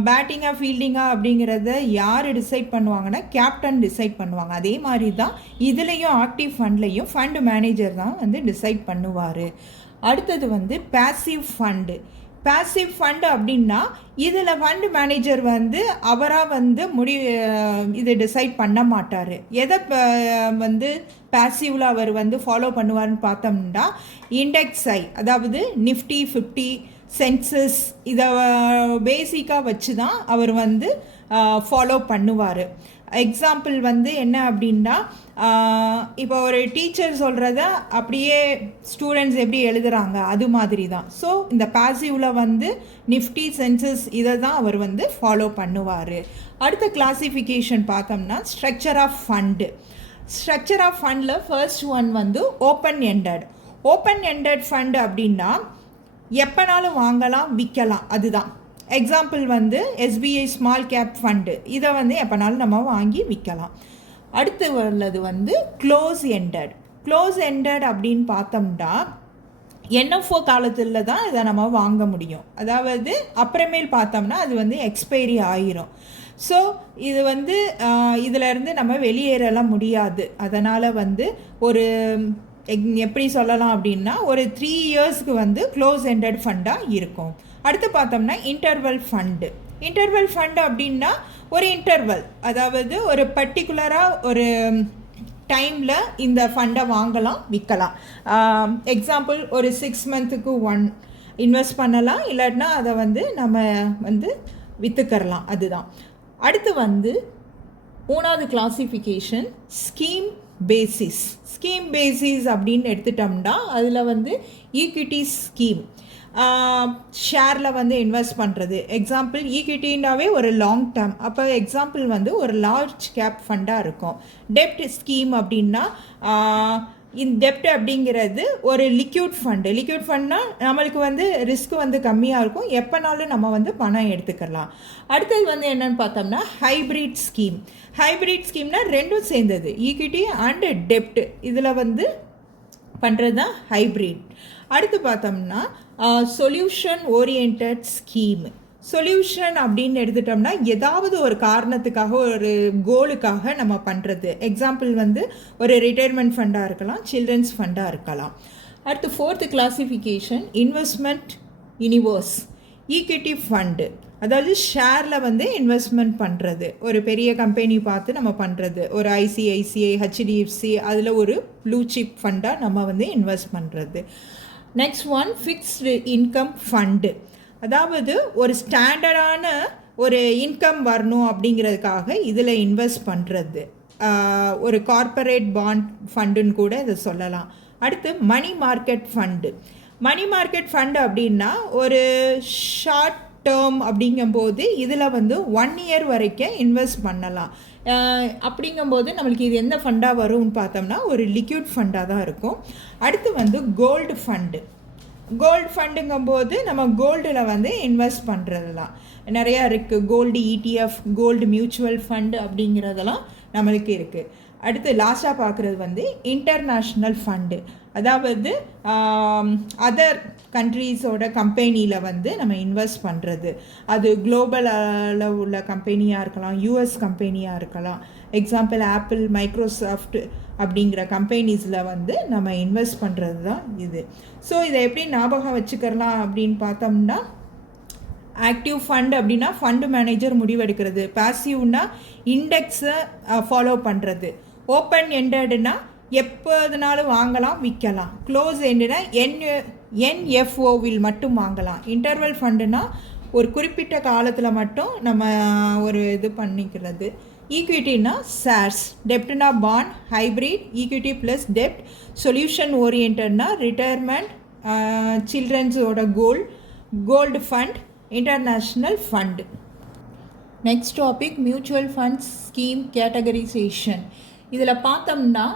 பேட்டிங்காக ஃபீல்டிங்காக அப்படிங்கிறத யார் டிசைட் பண்ணுவாங்கன்னா கேப்டன் டிசைட் பண்ணுவாங்க. அதே மாதிரி தான் இதுலேயும் ஆக்டிவ் ஃபண்ட்லேயும் ஃபண்டு மேனேஜர் தான் வந்து டிசைட் பண்ணுவார். அடுத்தது வந்து பேசிவ் ஃபண்டு. பேசிவ் ஃபண்டு அப்படின்னா இதில் ஃபண்டு மேனேஜர் வந்து அவராக வந்து இது டிசைட் பண்ண மாட்டார். எதை வந்து பேசிவில் அவர் வந்து ஃபாலோ பண்ணுவார்னு பார்த்தோம்னா இண்டெக்ஸை, அதாவது நிஃப்டி 50 சென்சஸ் இதை பேசிக்காக வச்சு தான் அவர் வந்து ஃபாலோ பண்ணுவார். எக்ஸாம்பிள் வந்து என்ன அப்படின்னா இப்போ ஒரு டீச்சர் சொல்கிறத அப்படியே ஸ்டூடெண்ட்ஸ் எப்படி எழுதுகிறாங்க அது மாதிரி தான். ஸோ இந்த பாசிவில் வந்து நிஃப்டி சென்சஸ் இதை தான் அவர் வந்து ஃபாலோ பண்ணுவார். அடுத்த கிளாசிஃபிகேஷன் பார்த்தோம்னா structure of fund. Structure of ஃபண்டில் ஃபர்ஸ்ட் ஒன் வந்து open ended. Open ended fund அப்படின்னா எப்போனாலும் வாங்கலாம் விற்கலாம், அதுதான். எக்ஸாம்பிள் வந்து எஸ்பிஐ ஸ்மால் கேப் ஃபண்டு, இதை வந்து எப்போனாலும் நம்ம வாங்கி விற்கலாம். அடுத்து உள்ளது வந்து க்ளோஸ் எண்டட். க்ளோஸ் எண்டட் அப்படின்னு பார்த்தோம்னா என்எஃப்ஓ காலத்தில் தான் இதை நம்ம வாங்க முடியும். அதாவது அப்புறமேல் பார்த்தோம்னா அது வந்து எக்ஸ்பைரி ஆகிரும். ஸோ இது வந்து இதிலேருந்து நம்ம வெளியேறலாம் முடியாது. அதனால் வந்து ஒரு எப்படி சொல்லலாம் அப்படின்னா ஒரு 3 இயர்ஸ்க்கு வந்து க்ளோஸ் எண்டட் ஃபண்டாக இருக்கும். அடுத்து பார்த்தோம்னா இன்டர்வல் ஃபண்டு. இன்டர்வல் ஃபண்டு அப்படின்னா ஒரு இன்டர்வல், அதாவது ஒரு பர்டிகுலராக ஒரு டைமில் இந்த ஃபண்டை வாங்கலாம் விற்கலாம். எக்ஸாம்பிள் ஒரு 6 மந்த்துக்கு 1 இன்வெஸ்ட் பண்ணலாம், இல்லாட்டினா அதை வந்து நம்ம வந்து விற்றுக்கரலாம், அதுதான். அடுத்து வந்து 3வது classification scheme basis. Scheme basis அப்படின்னு எடுத்துட்டோம்னா அதில் வந்து ஈக்விட்டி ஸ்கீம், ஷேரில் வந்து இன்வெஸ்ட் பண்ணுறது. எக்ஸாம்பிள் ஈக்விட்டின்னாவே ஒரு லாங் டேர்ம், அப்போ எக்ஸாம்பிள் வந்து ஒரு லார்ஜ் கேப் ஃபண்டாக இருக்கும். டெப்ட் ஸ்கீம் அப்படின்னா இந்த டெப்ட் அப்படிங்கிறது ஒரு லிக்யூட் ஃபண்டு. லிக்யூட் ஃபண்ட்னால் நம்மளுக்கு வந்து ரிஸ்க் வந்து கம்மியாக இருக்கும், எப்போனாலும் நம்ம வந்து பணம் எடுத்துக்கலாம். அடுத்தது வந்து என்னென்னு பார்த்தோம்னா ஹைப்ரிட் ஸ்கீம். ஹைப்ரிட் ஸ்கீம்னால் ரெண்டும் சேர்ந்தது, ஈக்விட்டி அண்டு டெப்ட், இதில் வந்து பண்ணுறது தான் ஹைப்ரிட். அடுத்து பார்த்தோம்னா சொல்யூஷன் ஓரியன்ட் ஸ்கீம். சொல்யூஷன் அப்படின்னு எடுத்துட்டோம்னா ஏதாவது ஒரு காரணத்துக்காக ஒரு கோலுக்காக நம்ம பண்ணுறது. எக்ஸாம்பிள் வந்து ஒரு ரிட்டையர்மெண்ட் ஃபண்டாக இருக்கலாம், சில்ட்ரன்ஸ் ஃபண்டாக இருக்கலாம். அடுத்து 4th classification investment universe. Equity fund, அதாவது ஷேரில் வந்து இன்வெஸ்ட்மெண்ட் பண்ணுறது. ஒரு பெரிய கம்பெனி பார்த்து நம்ம பண்ணுறது, ஒரு ஐசிஐசிஐ, ஹெச்டிஎஃப்சி, அதில் ஒரு ப்ளூ சிப் ஃபண்டாக நம்ம வந்து இன்வெஸ்ட் பண்ணுறது. Next one fixed income fund. அதாவது ஒரு ஸ்டாண்டர்டான ஒரு இன்கம் வரணும் அப்படிங்கிறதுக்காக இதில் இன்வெஸ்ட் பண்ணுறது. ஒரு கார்ப்பரேட் பாண்ட் ஃபண்டுன்னு கூட இதை சொல்லலாம். அடுத்து money market fund. Money market fund அப்படின்னா ஒரு ஷார்ட் டேர்ம் அப்படிங்கும்போது இதில் வந்து 1 இயர் வரைக்கும் இன்வெஸ்ட் பண்ணலாம். அப்படிங்கும்போது நம்மளுக்கு இது எந்த ஃபண்டாக வரும்னு பார்த்தோம்னா ஒரு லிக்யூட் ஃபண்டாக தான் இருக்கும். அடுத்து வந்து கோல்டு ஃபண்டு. கோல்டு ஃபண்டுங்கும்போது நம்ம கோல்டில் வந்து இன்வெஸ்ட் பண்ணுறதுலாம் நிறையா இருக்குது. Gold ETF, gold mutual fund அப்படிங்கிறதெல்லாம் நம்மளுக்கு இருக்குது. அடுத்து லாஸ்ட்டாக பார்க்குறது வந்து இன்டர்நேஷ்னல் ஃபண்டு. அதாவது அதர் கண்ட்ரீஸோட கம்பெனியில் வந்து நம்ம இன்வெஸ்ட் பண்ணுறது. அது குளோபலில் உள்ள கம்பெனியாக இருக்கலாம், US கம்பெனியாக இருக்கலாம். எக்ஸாம்பிள் ஆப்பிள், மைக்ரோசாஃப்ட் அப்படிங்கிற கம்பெனிஸில் வந்து நம்ம இன்வெஸ்ட் பண்ணுறது தான் இது. ஸோ இதை எப்படி ஞாபகம் வச்சுக்கலாம் அப்படின்னு பார்த்தோம்னா ஆக்டிவ் ஃபண்ட் அப்படின்னா ஃபண்டு மேனேஜர் முடிவெடுக்கிறது, பாசிவ்னா இண்டெக்ஸை ஃபாலோ பண்ணுறது, ஓப்பன் எண்டட்னா எப்போதுனாலும் வாங்கலாம், விற்கலாம். க்ளோஸ் எண்டுனா என்எஃப்ஓவில் மட்டும் வாங்கலாம். இன்டர்வல் ஃபண்டுனா ஒரு குறிப்பிட்ட காலத்தில் மட்டும் நம்ம ஒரு இது பண்ணிக்கிறது. ஈக்விட்டினா ஷேர்ஸ், டெப்ட்னா பாண்ட், ஹைப்ரிட், ஈக்விட்டி ப்ளஸ் டெப்ட், சொல்யூஷன் ஓரியன்டட்னா ரிட்டையர்மெண்ட், சில்ட்ரன்ஸோட gold fund, international fund. Next topic mutual fund scheme categorisation. இதில் பார்த்தோம்னா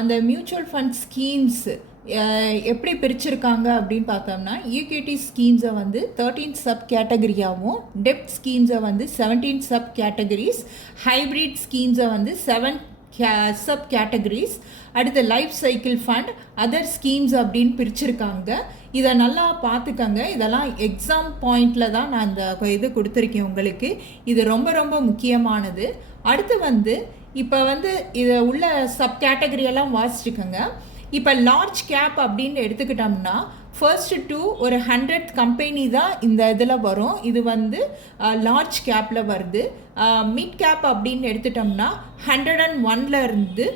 அந்த மியூச்சுவல் ஃபண்ட் ஸ்கீம்ஸ் எப்படி பிரிச்சிருக்காங்க அப்படின்னு பார்த்தோம்னா ஈக்விட்டி ஸ்கீம்ஸை வந்து 13 சப் கேட்டகரியாகவும், டெப்ட் ஸ்கீம்ஸை வந்து 17 சப் கேட்டகரிஸ், ஹைப்ரிட் ஸ்கீம்ஸை வந்து 7 சப் கேட்டகரிஸ், அடுத்து life cycle fund, other schemes அப்படின்னு பிரிச்சிருக்காங்க. இதை நல்லா பார்த்துக்கங்க. இதெல்லாம் எக்ஸாம் பாயிண்டில் தான் நான் இந்த இது கொடுத்துருக்கேன் உங்களுக்கு. இது ரொம்ப ரொம்ப முக்கியமானது. அடுத்து வந்து இப்போ வந்து இதை உள்ள சப் கேட்டகரியெல்லாம் வாசிச்சுக்கோங்க. இப்போ லார்ஜ் கேப் அப்படின்னு எடுத்துக்கிட்டோம்னா ஃபர்ஸ்ட் 2 ஒரு 100 கம்பெனி தான் இந்த இதில் வரும். இது வந்து லார்ஜ் கேப்பில் வருது. மிட் கேப் அப்படின்னு எடுத்துட்டோம்னா 101 இருந்து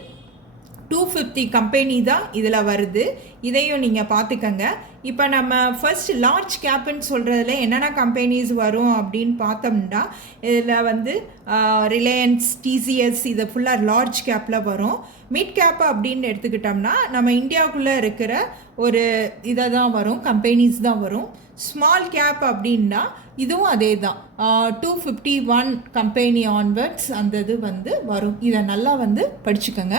250 கம்பெனி தான் இதில் வருது. இதையும் நீங்கள் பார்த்துக்கங்க. இப்போ நம்ம ஃபர்ஸ்ட் லார்ஜ் கேப்புன்னு சொல்கிறதுல என்னென்ன கம்பெனிஸ் வரும் அப்படின்னு பார்த்தோம்னா இதில் வந்து ரிலையன்ஸ், டிசிஎஸ், இது ஃபுல்லாக லார்ஜ் கேப்பில் வரும். மிட் கேப் அப்படின்னு எடுத்துக்கிட்டோம்னா நம்ம இந்தியாவுக்குள்ளே இருக்கிற ஒரு இதை தான் வரும், கம்பெனிஸ் தான் வரும். ஸ்மால் கேப் அப்படின்னா இதுவும் அதே தான், 251 கம்பெனி ஆன்வர்ட்ஸ் அந்த இது வந்து வரும். இதை நல்லா வந்து படிச்சுக்கோங்க.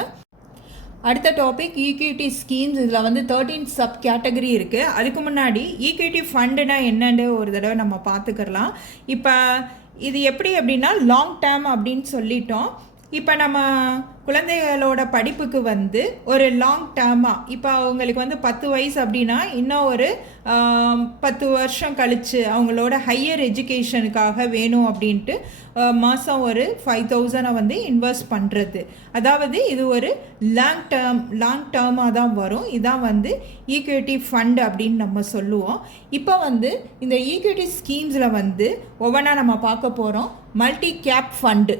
அடுத்த டாபிக் ஈக்விட்டி ஸ்கீம்ஸ். இதில் வந்து 13 சப் கேட்டகரி இருக்குது. அதுக்கு முன்னாடி ஈக்விட்டி ஃபண்டுனா என்னென்னு ஒரு தடவை நம்ம பார்த்துக்கலாம். இப்போ இது எப்படி அப்படின்னா லாங் டேர்ம் அப்படின்னு சொல்லிட்டோம். இப்போ நம்ம குழந்தைகளோட படிப்புக்கு வந்து ஒரு லாங் டேர்மாக, இப்போ அவங்களுக்கு வந்து 10 வயசு அப்படின்னா இன்னும் ஒரு 10 வருஷம் கழித்து அவங்களோட ஹையர் எஜுகேஷனுக்காக வேணும் அப்படின்ட்டு மாதம் ஒரு 5,000 வந்து இன்வெஸ்ட் பண்ணுறது. அதாவது இது ஒரு லாங் டேர்மாக தான் வரும். இதான் வந்து ஈக்விட்டி ஃபண்ட் அப்படின்னு நம்ம சொல்லுவோம். இப்போ வந்து இந்த ஈக்விட்டி ஸ்கீம்ஸில் வந்து ஒவ்வொன்றா நம்ம பார்க்க போகிறோம். மல்டி கேப் ஃபண்டு,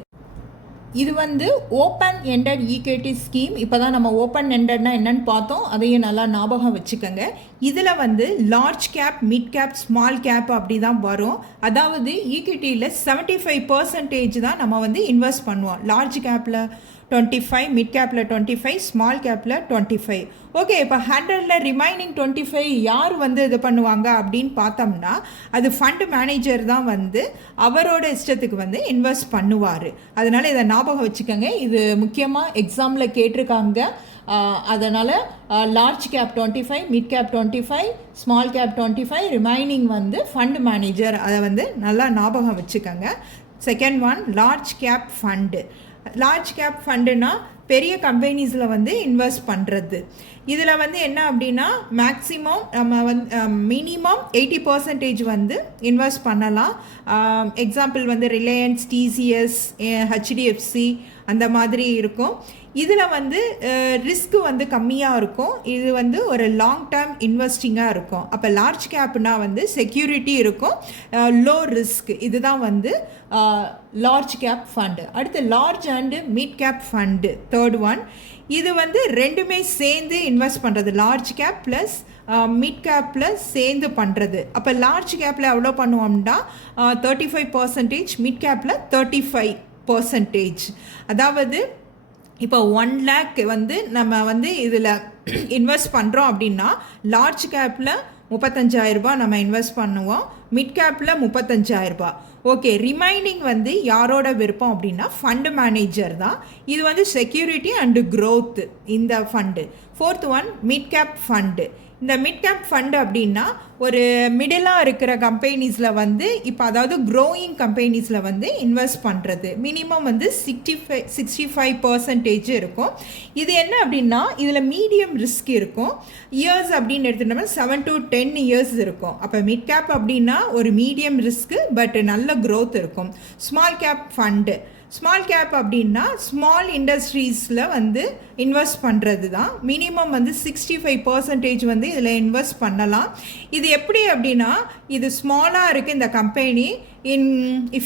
இது வந்து ஓப்பன் எண்டட் ஈக்விட்டி ஸ்கீம். இப்போ தான் நம்ம ஓப்பன் எண்டட்னா என்னன்னு பார்த்தோம், அதையும் நல்லா ஞாபகம் வச்சுக்கோங்க. இதில் வந்து large cap, mid cap, small gap அப்படி தான் வரும். அதாவது ஈக்விட்டியில் 75% தான் நம்ம வந்து இன்வெஸ்ட் பண்ணுவோம். லார்ஜ் கேப்பில் 25, மிட் கேப்பில் 25, ஸ்மால் கேப்பில் 25. ஓகே, இப்போ 100ல் ரிமைனிங் 25 யார் வந்து இது பண்ணுவாங்க அப்படின்னு பார்த்தோம்னா அது ஃபண்ட் மேனேஜர் தான் வந்து அவரோட இஷ்டத்துக்கு வந்து இன்வெஸ்ட் பண்ணுவார். அதனால் இதை ஞாபகம் வச்சுக்கோங்க. இது முக்கியமாக எக்ஸாமில் கேட்டிருக்காங்க. அதனால் large cap 25, mid cap 25, small cap 25, remaining வந்து ஃபண்ட் மேனேஜர். அதை வந்து நல்லா ஞாபகம் வச்சுக்கோங்க. Second one large cap fund. Large cap ஃபண்டுனா பெரிய கம்பெனிஸில் வந்து இன்வெஸ்ட் பண்ணுறது. இதில் வந்து என்ன அப்படின்னா மேக்ஸிமம் நம்ம வந்து மினிமம் 80% வந்து இன்வெஸ்ட் பண்ணலாம். எக்ஸாம்பிள் வந்து ரிலையன்ஸ், டிசிஎஸ், ஹெச்டிஎஃப்சி அந்த மாதிரி இருக்கும். இதில் வந்து ரிஸ்க்கு வந்து கம்மியாக இருக்கும். இது வந்து ஒரு லாங் டேர்ம் இன்வெஸ்டிங்காக இருக்கும். அப்போ லார்ஜ் கேப்னா வந்து செக்யூரிட்டி இருக்கும், லோ ரிஸ்க். இதுதான் வந்து லார்ஜ் கேப் ஃபண்டு. அடுத்து large and mid cap fund, third one. இது வந்து ரெண்டுமே சேர்ந்து இன்வெஸ்ட் பண்ணுறது, லார்ஜ் கேப் ப்ளஸ் மிட் கேப்பில் சேர்ந்து பண்ணுறது. அப்போ லார்ஜ் கேப்பில் எவ்வளோ பண்ணுவோம்னா 35%, மிட் கேப்பில் 35%. அதாவது இப்போ 1 lakh வந்து நம்ம வந்து இதில் இன்வெஸ்ட் பண்ணுறோம் அப்படின்னா லார்ஜ் கேப்பில் 35,000 ரூபாய் நம்ம இன்வெஸ்ட் பண்ணுவோம், மிட் கேப்பில் 35,000 ரூபாய். ஓகே, ரிமைனிங் வந்து யாரோட விருப்பம் அப்படின்னா ஃபண்டு மேனேஜர் தான். இது வந்து செக்யூரிட்டி அண்டு க்ரோத் இந்த fund. Fourth one mid cap fund. இந்த மிட் கேப் ஃபண்டு அப்படின்னா ஒரு மிடிலாக இருக்கிற கம்பெனிஸில் வந்து இப்போ அதாவது க்ரோயிங் கம்பெனிஸில் வந்து இன்வெஸ்ட் பண்ணுறது. மினிமம் வந்து 65% இருக்கும். இது என்ன அப்படின்னா இதில் மீடியம் ரிஸ்க் இருக்கும். இயர்ஸ் அப்படின்னு எடுத்துட்டோம்னா 7 to 10 years இருக்கும். அப்போ மிட் கேப் அப்படின்னா ஒரு மீடியம் ரிஸ்க்கு பட் நல்ல க்ரோத் இருக்கும். Small cap fund. Small cap அப்படின்னா ஸ்மால் இண்டஸ்ட்ரீஸில் வந்து இன்வெஸ்ட் பண்ணுறது தான். மினிமம் வந்து 65% வந்து இதில் இன்வெஸ்ட் பண்ணலாம். இது எப்படி அப்படின்னா, இது ஸ்மாலாக இருக்குது இந்த கம்பெனி,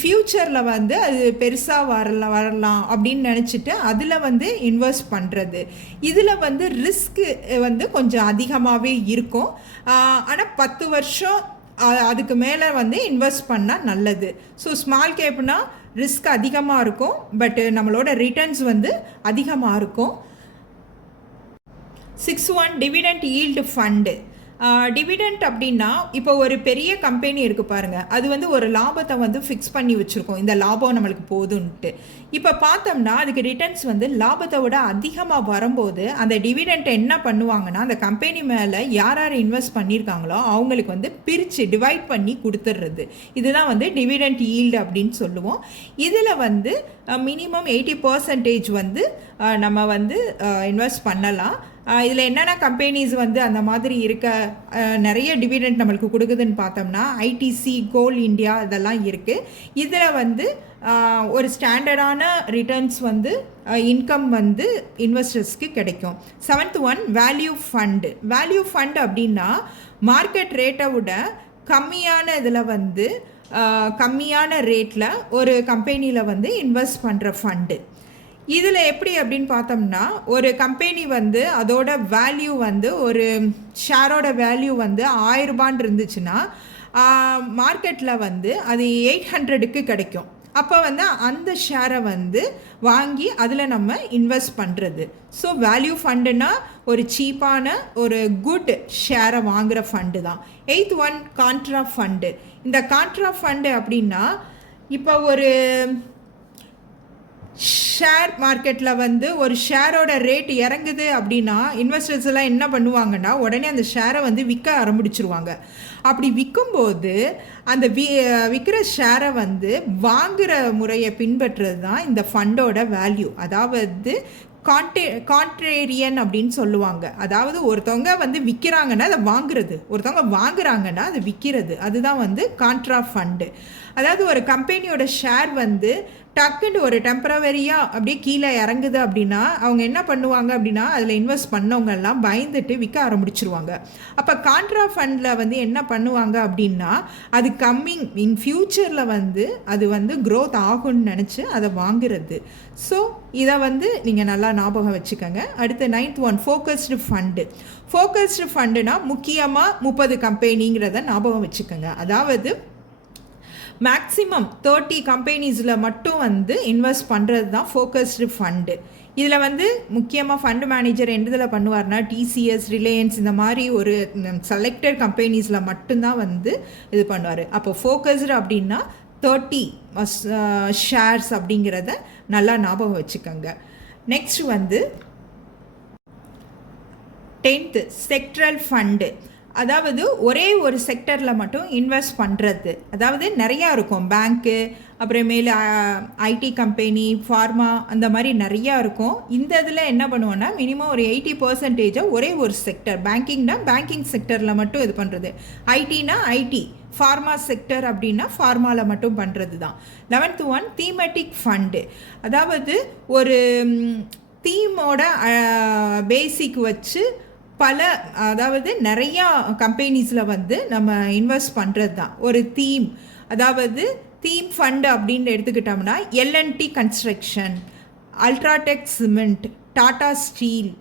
ஃப்யூச்சரில் வந்து அது பெருசாக வரலாம் அப்படின்னு நினச்சிட்டு அதில் வந்து இன்வெஸ்ட் பண்ணுறது. இதில் வந்து ரிஸ்க்கு வந்து கொஞ்சம் அதிகமாகவே இருக்கும். ஆனால் 10 வருஷம் அதுக்கு மேலே வந்து இன்வெஸ்ட் பண்ணால் நல்லது. ஸோ ஸ்மால் கேப்னால் ரிஸ்க் அதிகமாக இருக்கும், பட் நம்மளோட ரிட்டர்ன்ஸ் வந்து அதிகமாக இருக்கும். 6.1 டிவிடெண்ட் ஈல்டு ஃபண்டு. டிவிடெண்ட் அப்படின்னா, இப்போ ஒரு பெரிய கம்பெனி இருக்குது பாருங்கள், அது வந்து ஒரு லாபத்தை வந்து ஃபிக்ஸ் பண்ணி வச்சுருக்கோம், இந்த லாபம் நம்மளுக்கு போதுன்ட்டு. இப்போ பார்த்தோம்னா அதுக்கு ரிட்டர்ன்ஸ் வந்து லாபத்தை விட அதிகமாக வரும்போது அந்த டிவிடெண்ட்டை என்ன பண்ணுவாங்கன்னா, அந்த கம்பெனி மேலே யார் யார் இன்வெஸ்ட் பண்ணியிருக்காங்களோ அவங்களுக்கு வந்து பிரித்து டிவைட் பண்ணி கொடுத்துட்றது. இதுதான் வந்து டிவிடெண்ட் ஈல்டு அப்படின்னு சொல்லுவோம். இதில் வந்து மினிமம் 80% வந்து நம்ம வந்து இன்வெஸ்ட் பண்ணலாம். இதில் என்னென்ன கம்பெனிஸ் வந்து அந்த மாதிரி இருக்க நிறைய டிவிடெண்ட் நம்மளுக்கு கொடுக்குதுன்னு பார்த்தோம்னா, ஐடிசி, கோல் இண்டியா இதெல்லாம் இருக்குது. இதில் வந்து ஒரு ஸ்டாண்டர்டான ரிட்டர்ன்ஸ் வந்து இன்கம் வந்து இன்வெஸ்டர்ஸ்க்கு கிடைக்கும். 7th value fund. Value fund அப்படின்னா மார்க்கெட் ரேட்டை விட கம்மியான இதில் வந்து கம்மியான ரேட்டில் ஒரு கம்பெனியில் வந்து இன்வெஸ்ட் பண்ணுற ஃபண்டு. இதில் எப்படி அப்படின்னு பார்த்தோம்னா, ஒரு கம்பெனி வந்து அதோட வேல்யூ வந்து ஒரு ஷேரோட வேல்யூ வந்து 1000 ரூபான்னு இருந்துச்சுன்னா மார்க்கெட்டில் வந்து அது 800க்கு கிடைக்கும். அப்போ வந்து அந்த ஷேரை வந்து வாங்கி அதில் நம்ம இன்வெஸ்ட் பண்ணுறது. ஸோ வேல்யூ ஃபண்டுனா ஒரு சீப்பான ஒரு குட் ஷேரை வாங்குகிற ஃபண்டு தான். 8th contra fund. இந்த கான்ட்ரா ஃபண்டு அப்படின்னா, இப்போ ஒரு ஷேர் மார்க்கெட்டில் வந்து ஒரு ஷேரோட ரேட் இறங்குது அப்படின்னா இன்வெஸ்டர்ஸ் எல்லாம் என்ன பண்ணுவாங்கன்னா, உடனே அந்த ஷேரை வந்து விற்க ஆரம்பிச்சிருவாங்க. அப்படி விற்கும்போது அந்த விற்கிற ஷேரை வந்து வாங்குகிற முறையை பின்பற்றுறது தான் இந்த ஃபண்டோட வேல்யூ. அதாவது கான்ட்ரேரியன் அப்படின்னு சொல்லுவாங்க. அதாவது ஒருத்தவங்க வந்து விற்கிறாங்கன்னா அதை வாங்குறது, ஒருத்தவங்க வாங்குறாங்கன்னா அது விற்கிறது. அதுதான் வந்து கான்ட்ரா ஃபண்டு. அதாவது ஒரு கம்பெனியோட ஷேர் வந்து டக்குன்னு ஒரு டெம்பரவரியாக அப்படியே கீழே இறங்குது அப்படின்னா அவங்க என்ன பண்ணுவாங்க அப்படின்னா, அதில் இன்வெஸ்ட் பண்ணவங்க எல்லாம் பயந்துட்டு விற்க ஆரம்பிச்சிருவாங்க. அப்போ கான்ட்ரா ஃபண்டில் வந்து என்ன பண்ணுவாங்க அப்படின்னா, அது கம்மிங் இன் ஃப்யூச்சரில் வந்து அது வந்து க்ரோத் ஆகும்னு நினச்சி அதை வாங்குறது. ஸோ இதை வந்து நீங்கள் நல்லா ஞாபகம் வச்சுக்கோங்க. அடுத்து 9th ஃபோக்கஸ்டு ஃபண்டு. ஃபோக்கஸ்டு ஃபண்டுனா முக்கியமாக 30 கம்பெனிங்கிறத ஞாபகம் வச்சுக்கோங்க. அதாவது மேக்ஸிமம் 30 கம்பெனிஸில் மட்டும் வந்து இன்வெஸ்ட் பண்ணுறது தான் ஃபோக்கஸ்டு ஃபண்டு. இதில் வந்து முக்கியமாக ஃபண்டு மேனேஜர் எந்த இதில் பண்ணுவார்னா, டிசிஎஸ், ரிலையன்ஸ் இந்த மாதிரி ஒரு செலக்டட் கம்பெனிஸில் மட்டும்தான் வந்து இது பண்ணுவார். அப்போ ஃபோக்கஸ்டு அப்படின்னா 30 ஷேர்ஸ் அப்படிங்கிறத நல்லா ஞாபகம் வச்சுக்கோங்க. நெக்ஸ்ட் வந்து 10th செக்ட்ரல் ஃபண்டு. அதாவது ஒரே ஒரு செக்டரில் மட்டும் இன்வெஸ்ட் பண்ணுறது. அதாவது நிறையா இருக்கும், பேங்க்கு, அப்புறமேல ஐடி கம்பெனி, ஃபார்மா, அந்த மாதிரி நிறையா இருக்கும். இந்த இதில் என்ன பண்ணுவோன்னா, மினிமம் ஒரு 80% ஒரே ஒரு செக்டர். பேங்கிங்னா பேங்கிங் செக்டரில் மட்டும் இது பண்ணுறது, ஐடினா ஐடி, ஃபார்மா செக்டர் அப்படின்னா ஃபார்மாவில் மட்டும் பண்ணுறது தான். 11th தீமெட்டிக் fund. அதாவது ஒரு தீமோட பேசிக் வச்சு அதாவது நிறையா கம்பெனிஸில் வந்து நம்ம இன்வெஸ்ட் பண்ணுறது தான் ஒரு தீம். அதாவது தீம் ஃபண்டு அப்படின்னு எடுத்துக்கிட்டோம்னா, L and T construction, UltraTech cement, Tata steel,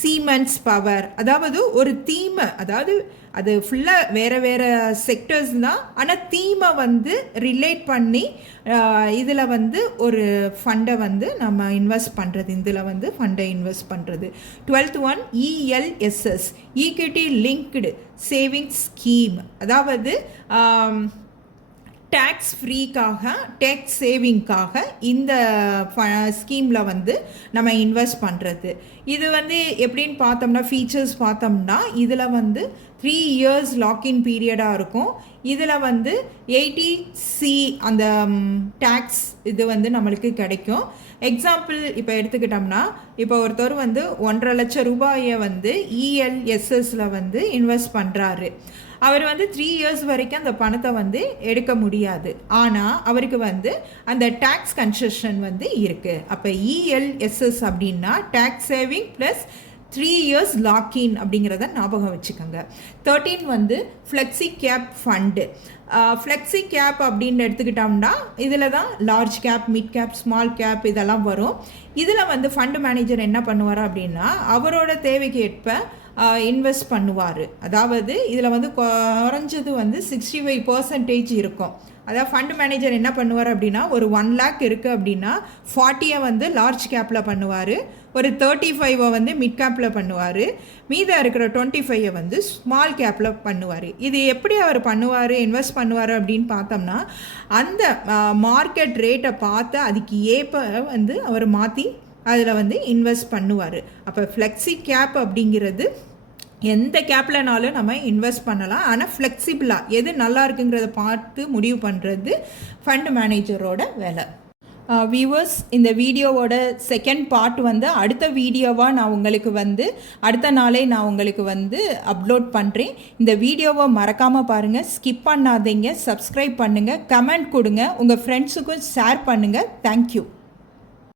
Siemens power. அதாவது ஒரு தீமை, அதாவது அது ஃபுல்லாக வேறு வேறு செக்டர்ஸ் தான், ஆனால் தீமை வந்து ரிலேட் பண்ணி இதில் வந்து ஒரு ஃபண்டை வந்து நம்ம இன்வெஸ்ட் பண்ணுறது. இதில் வந்து ஃபண்டை இன்வெஸ்ட் பண்ணுறது. 12th ELSS, equity linked savings scheme. அதாவது டேக்ஸ் ஃப்ரீக்காக, டேக்ஸ் சேவிங்காக இந்த ஸ்கீமில் வந்து நம்ம இன்வெஸ்ட் பண்ணுறது. இது வந்து எப்படின்னு பார்த்தோம்னா, ஃபீச்சர்ஸ் பார்த்தோம்னா, இதில் வந்து 3 years லாக்இன் பீரியடாக இருக்கும். இதில் வந்து 80C அந்த டேக்ஸ் இது வந்து நம்மளுக்கு கிடைக்கும். எக்ஸாம்பிள் இப்போ எடுத்துக்கிட்டோம்னா, இப்போ ஒருத்தர் வந்து 1.5 லட்சம் ரூபாயை வந்து இஎல்எஸ்எஸில் வந்து இன்வெஸ்ட் பண்ணுறாரு. அவர் வந்து 3 இயர்ஸ் வரைக்கும் அந்த பணத்தை வந்து எடுக்க முடியாது. ஆனால் அவருக்கு வந்து அந்த டேக்ஸ் கன்செஷன் வந்து இருக்குது. அப்போ ELSS அப்படின்னா tax saving plus 3 years lock in அப்படிங்கிறத ஞாபகம் வச்சுக்கோங்க. 13 வந்து flexi cap fund. Flexi cap அப்படின்னு எடுத்துக்கிட்டோம்னா இதில் தான் large cap, mid cap, small cap இதெல்லாம் வரும். இதில் வந்து ஃபண்டு மேனேஜர் என்ன பண்ணுவார் அப்படின்னா அவரோட தேவைக்கு ஏற்ப இன்வெஸ்ட் பண்ணுவார். அதாவது இதில் வந்து குறைஞ்சது வந்து 65% இருக்கும். அதாவது ஃபண்டு மேனேஜர் என்ன பண்ணுவார் அப்படின்னா ஒரு 1 lakh இருக்குது அப்படின்னா 40 வந்து லார்ஜ் கேப்பில் பண்ணுவார், ஒரு 35 வந்து மிட் கேப்பில் பண்ணுவார், மீதம் இருக்கிற 25 வந்து ஸ்மால் கேப்பில் பண்ணுவார். இது எப்படி அவர் பண்ணுவார், இன்வெஸ்ட் பண்ணுவார் அப்படின்னு பார்த்தோம்னா அந்த மார்க்கெட் ரேட்டை பார்த்து அதுக்கு ஏற்ப வந்து அவர் மாற்றி அதில் வந்து இன்வெஸ்ட் பண்ணுவார். அப்போ ஃப்ளெக்ஸி கேப் அப்படிங்கிறது எந்த கேப்லனாலும் நம்ம இன்வெஸ்ட் பண்ணலாம். ஆனால் ஃப்ளெக்சிபிளாக எது நல்லா இருக்குங்கிறத பார்த்து முடிவு பண்ணுறது ஃபண்ட் மேனேஜரோட வேலை. வியூவர்ஸ், இந்த வீடியோவோட செகண்ட் பார்ட் வந்து அடுத்த வீடியோவாக நான் உங்களுக்கு வந்து அடுத்த நாளே நான் உங்களுக்கு வந்து அப்லோட் பண்ணுறேன். இந்த வீடியோவை மறக்காமல் பாருங்கள், ஸ்கிப் பண்ணாதீங்க, சப்ஸ்கிரைப் பண்ணுங்கள், கமெண்ட் கொடுங்க, உங்கள் ஃப்ரெண்ட்ஸுக்கும் ஷேர் பண்ணுங்கள். தேங்க்யூ.